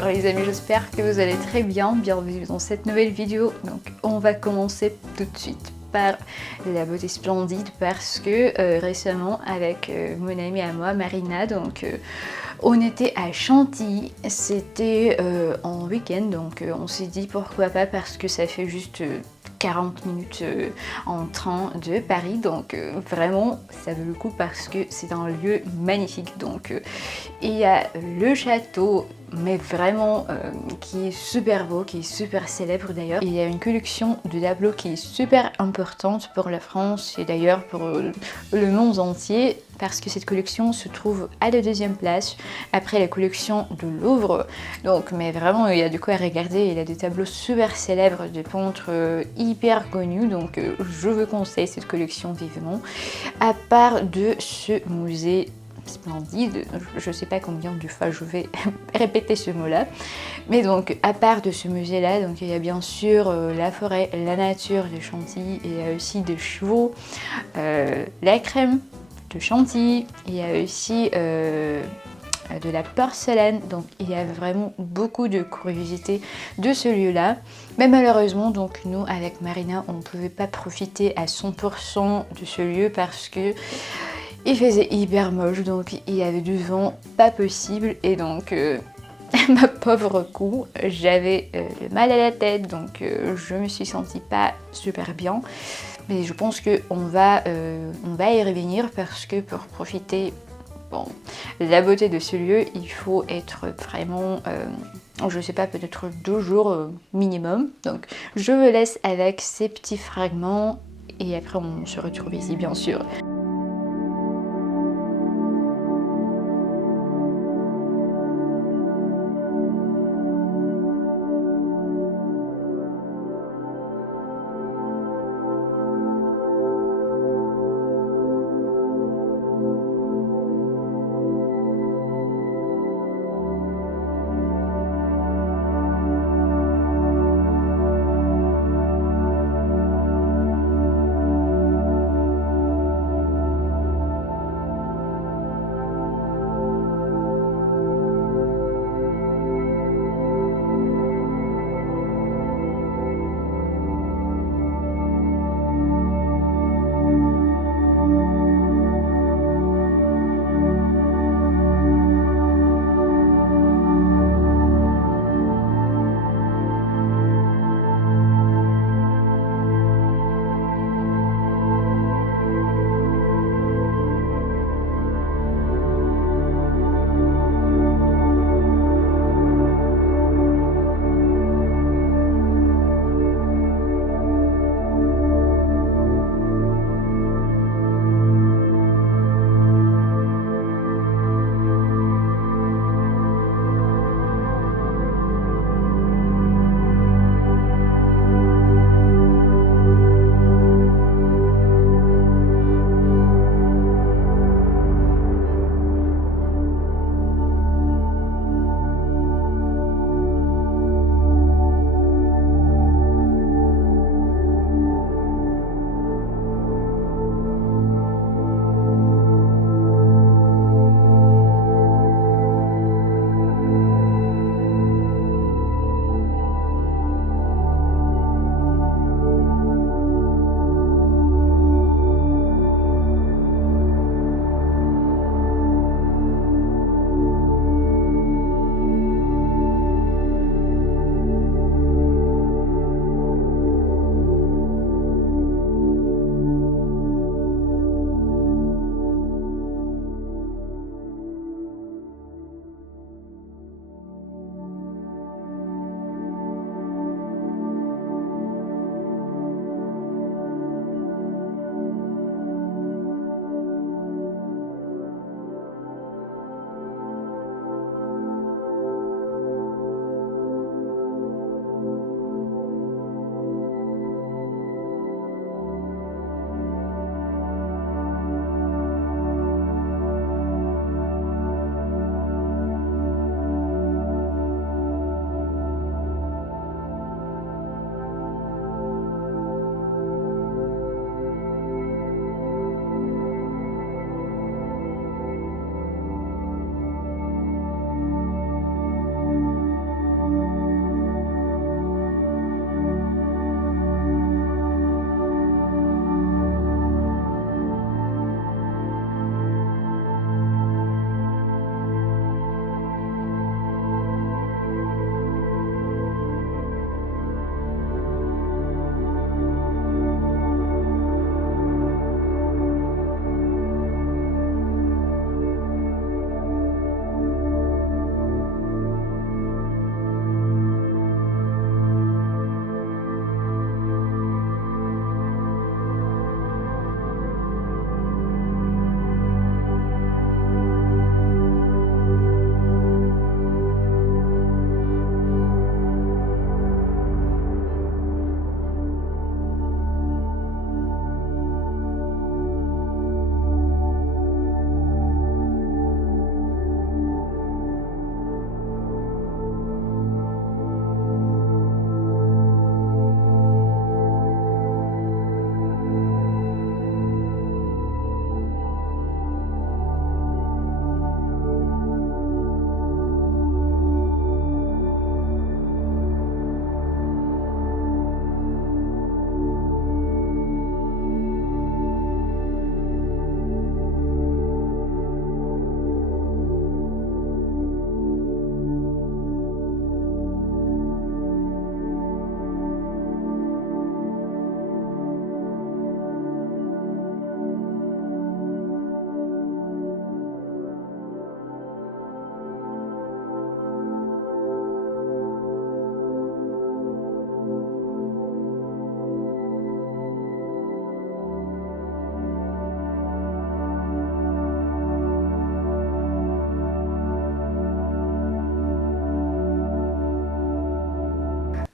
Bonjour les amis, j'espère que vous allez très bien. Bienvenue dans cette nouvelle vidéo. Donc on va commencer tout de suite par la beauté splendide parce que récemment avec mon amie à moi, Marina, donc on était à Chantilly, c'était en week-end, donc on s'est dit pourquoi pas parce que ça fait juste 40 minutes en train de Paris, donc vraiment ça vaut le coup parce que c'est un lieu magnifique. Donc il y a le château, mais vraiment qui est super beau, qui est super célèbre d'ailleurs. Il y a une collection de tableaux qui est super importante pour la France et d'ailleurs pour le monde entier, parce que cette collection se trouve à la deuxième place après la collection de Louvre. Donc mais vraiment il y a de quoi regarder, il y a des tableaux super célèbres de peintres hyper connus, donc je vous conseille cette collection vivement. À part de ce musée splendide, je sais pas combien de fois je vais répéter ce mot là, mais donc à part de ce musée là, donc il y a bien sûr la forêt, la nature de Chantilly, il y a aussi des chevaux, la crème de Chantilly, il y a aussi de la porcelaine, donc il y a vraiment beaucoup de curiosités de ce lieu là, mais malheureusement donc nous avec Marina on ne pouvait pas profiter à 100% de ce lieu parce que il faisait hyper moche, donc il y avait du vent pas possible et donc ma pauvre cou, j'avais le mal à la tête, donc je me suis sentie pas super bien, mais je pense qu'on va y revenir parce que pour profiter de la beauté de ce lieu, il faut être vraiment, je sais pas, peut-être 2 jours minimum. Donc je vous laisse avec ces petits fragments et après on se retrouve ici bien sûr.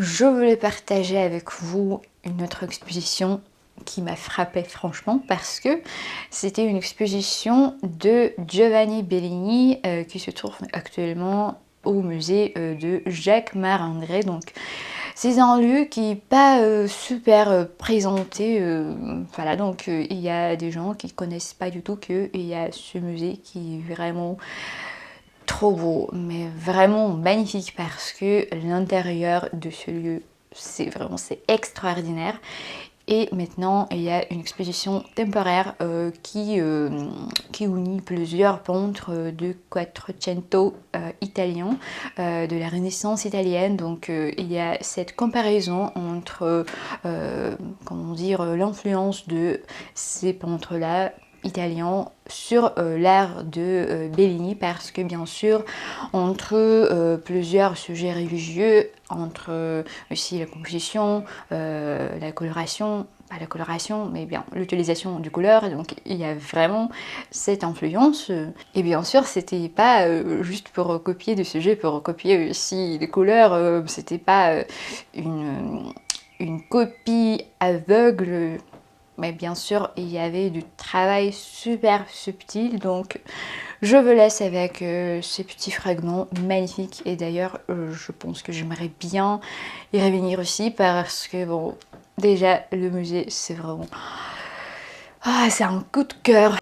je voulais partager avec vous une autre exposition qui m'a frappée franchement parce que c'était une exposition de Giovanni Bellini qui se trouve actuellement au musée de Jacques Marandré. Donc c'est un lieu qui n'est pas super présenté, voilà, donc il y a des gens qui ne connaissent pas du tout qu'il y a ce musée qui est vraiment trop beau, mais vraiment magnifique parce que l'intérieur de ce lieu, c'est extraordinaire. Et maintenant, il y a une exposition temporaire qui unit plusieurs peintres de Quattrocento italiens, de la Renaissance italienne. Donc il y a cette comparaison entre comment dire, l'influence de ces peintres-là italiens sur l'art de Bellini, parce que bien sûr entre plusieurs sujets religieux, entre aussi la composition, la coloration, pas la coloration mais bien l'utilisation du couleur, donc il y a vraiment cette influence. Et bien sûr c'était pas juste pour copier des sujets, pour copier aussi les couleurs, c'était pas une copie aveugle. Mais bien sûr, il y avait du travail super subtil, donc je vous laisse avec ces petits fragments magnifiques. Et d'ailleurs, je pense que j'aimerais bien y revenir aussi parce que, bon, déjà, le musée, c'est vraiment... Ah, c'est un coup de cœur.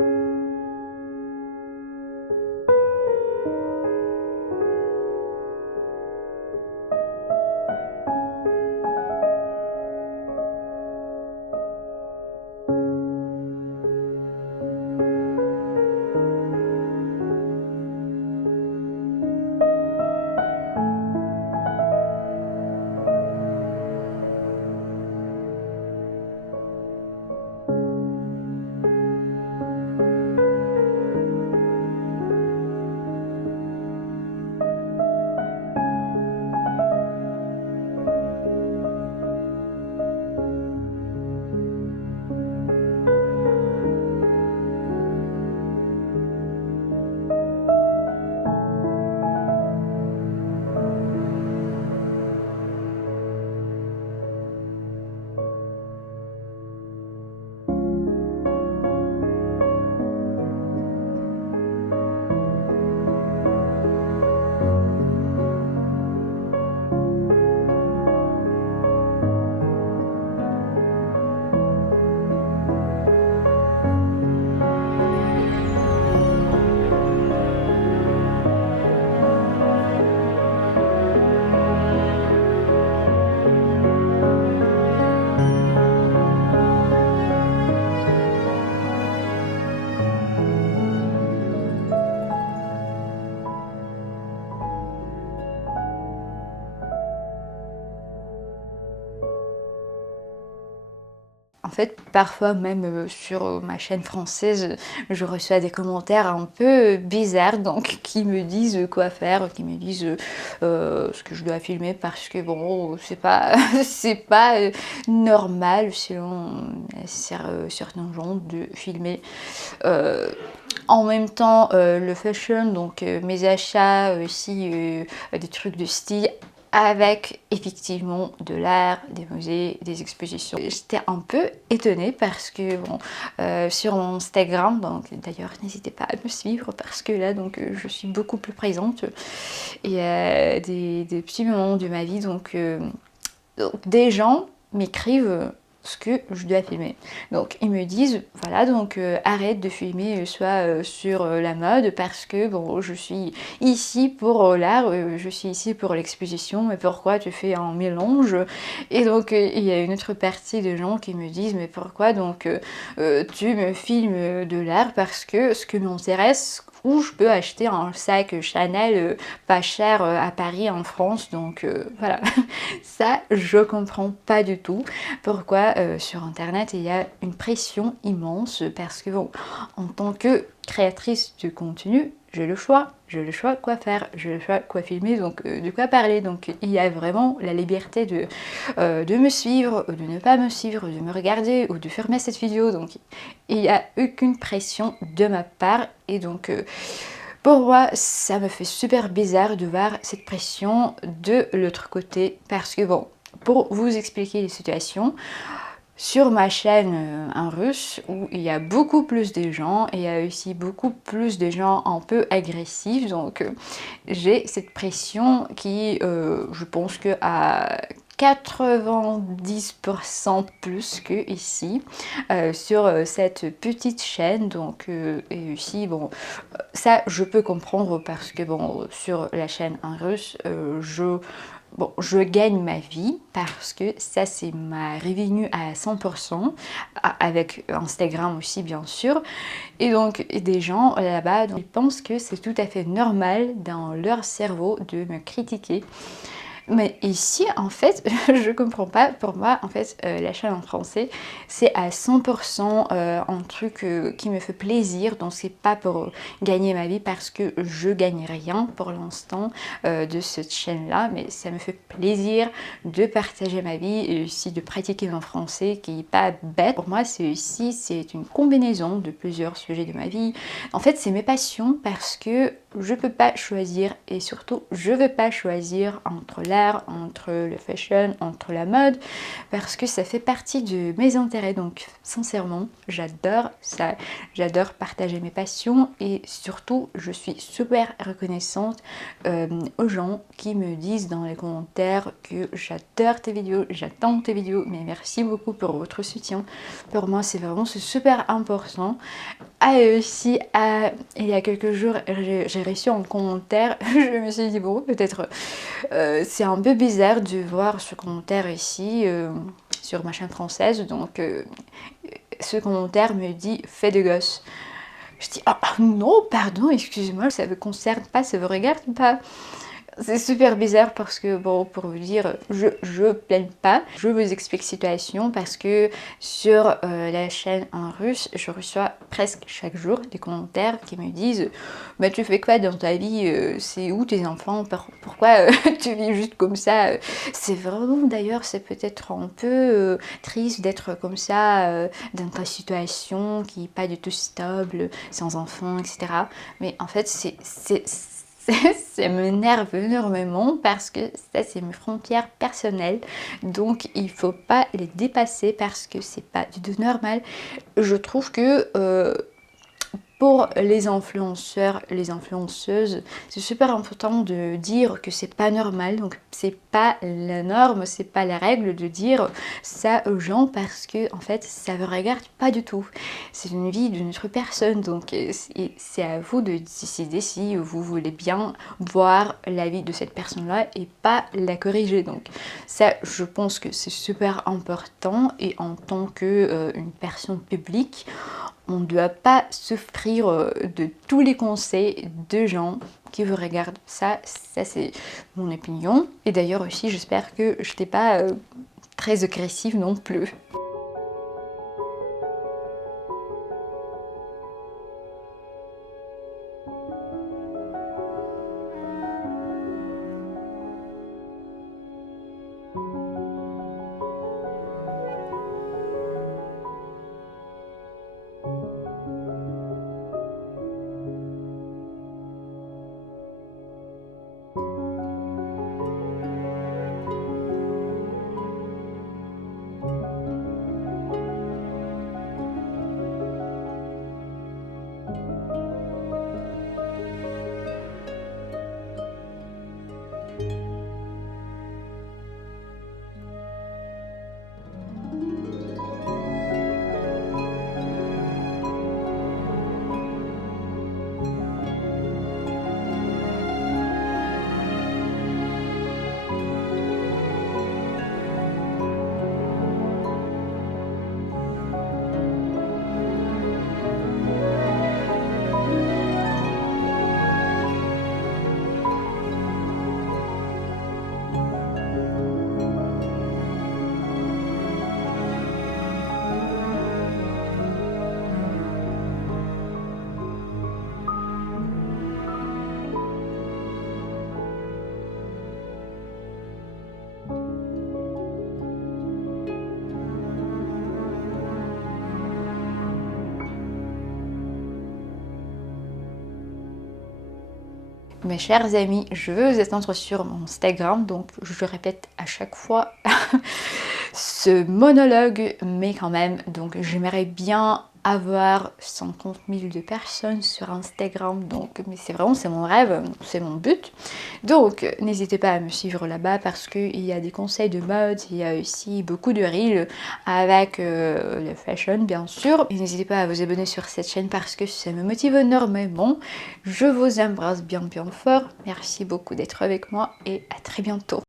En fait, parfois même sur ma chaîne française, je reçois des commentaires un peu bizarres, donc qui me disent quoi faire, qui me disent ce que je dois filmer parce que bon, c'est pas, c'est pas normal selon certains gens de filmer. En même temps, le fashion, donc mes achats, aussi des trucs de style, avec effectivement de l'art, des musées, des expositions. J'étais un peu étonnée parce que bon, sur mon Instagram, donc d'ailleurs n'hésitez pas à me suivre parce que là donc je suis beaucoup plus présente. Il y a des petits moments de ma vie, donc des gens m'écrivent ce que je dois filmer. Donc ils me disent voilà, donc arrête de filmer soit sur la mode parce que bon, je suis ici pour l'art, je suis ici pour l'exposition, mais pourquoi tu fais un mélange? Et donc il y a une autre partie de gens qui me disent mais pourquoi donc tu me filmes de l'art? Parce que ce que m'intéresse, où je peux acheter un sac Chanel pas cher à Paris en France, donc voilà. Ça je comprends pas du tout pourquoi sur internet il y a une pression immense, parce que bon, en tant que créatrice de contenu, j'ai le choix quoi faire, j'ai le choix quoi filmer, donc de quoi parler, donc il y a vraiment la liberté de me suivre, ou de ne pas me suivre, de me regarder ou de fermer cette vidéo, donc il n'y a aucune pression de ma part. Et donc pour moi ça me fait super bizarre de voir cette pression de l'autre côté, parce que bon, pour vous expliquer les situations, sur ma chaîne en russe, où il y a beaucoup plus de gens, et il y a aussi beaucoup plus de gens un peu agressifs, donc j'ai cette pression qui, je pense que à 90% plus que ici sur cette petite chaîne. Donc et aussi bon, ça je peux comprendre parce que bon, sur la chaîne en russe, bon, je gagne ma vie parce que ça c'est ma revenu à 100%, avec Instagram aussi bien sûr. Et donc des gens là-bas, ils pensent que c'est tout à fait normal dans leur cerveau de me critiquer. Mais ici, en fait, je comprends pas. Pour moi, en fait, la chaîne en français, c'est à 100% un truc qui me fait plaisir. Donc, c'est pas pour gagner ma vie parce que je gagne rien pour l'instant de cette chaîne-là. Mais ça me fait plaisir de partager ma vie et aussi de pratiquer mon français qui est pas bête. Pour moi, c'est aussi, c'est une combinaison de plusieurs sujets de ma vie. En fait, c'est mes passions parce que je peux pas choisir et surtout, je veux pas choisir entre l'art, entre le fashion, entre la mode, parce que ça fait partie de mes intérêts. Donc sincèrement, j'adore ça, j'adore partager mes passions et surtout, je suis super reconnaissante aux gens qui me disent dans les commentaires que j'adore tes vidéos, j'attends tes vidéos, mais merci beaucoup pour votre soutien. Pour moi, c'est vraiment super important. Ah, et aussi, il y a quelques jours, j'ai reçu un commentaire. Je me suis dit, bon, peut-être c'est un peu bizarre de voir ce commentaire ici sur ma chaîne française. Donc, ce commentaire me dit fait de gosse. Je dis, ah non, pardon, excusez-moi, ça ne me concerne pas, ça ne me regarde pas. C'est super bizarre parce que, bon, pour vous dire, je plains pas. Je vous explique la situation parce que sur la chaîne en russe, je reçois presque chaque jour des commentaires qui me disent « Mais tu fais quoi dans ta vie? C'est où tes enfants? Pourquoi tu vis juste comme ça ?» C'est vraiment, d'ailleurs, c'est peut-être un peu triste d'être comme ça dans ta situation qui n'est pas du tout stable, sans enfants, etc. Mais en fait, ça m'énerve énormément parce que ça c'est mes frontières personnelles, donc il faut pas les dépasser parce que c'est pas du tout normal. Je trouve que pour les influenceurs, les influenceuses, c'est super important de dire que c'est pas normal, donc c'est pas la norme, c'est pas la règle de dire ça aux gens parce que en fait ça ne regarde pas du tout. C'est une vie d'une autre personne, donc c'est à vous de décider si vous voulez bien voir la vie de cette personne-là et pas la corriger. Donc ça, je pense que c'est super important et en tant que une personne publique, on ne doit pas souffrir de tous les conseils de gens qui vous regardent. Ça c'est mon opinion. Et d'ailleurs aussi, j'espère que je n'étais pas très agressive non plus. Mes chers amis, je veux vous attendre sur mon Instagram, donc je le répète à chaque fois ce monologue, mais quand même, donc j'aimerais bien avoir 50 000 de personnes sur Instagram, donc mais c'est vraiment, c'est mon rêve, c'est mon but. Donc n'hésitez pas à me suivre là-bas parce qu'il y a des conseils de mode, il y a aussi beaucoup de reels avec le fashion bien sûr. Et n'hésitez pas à vous abonner sur cette chaîne parce que ça me motive énormément. Je vous embrasse bien fort, merci beaucoup d'être avec moi et à très bientôt.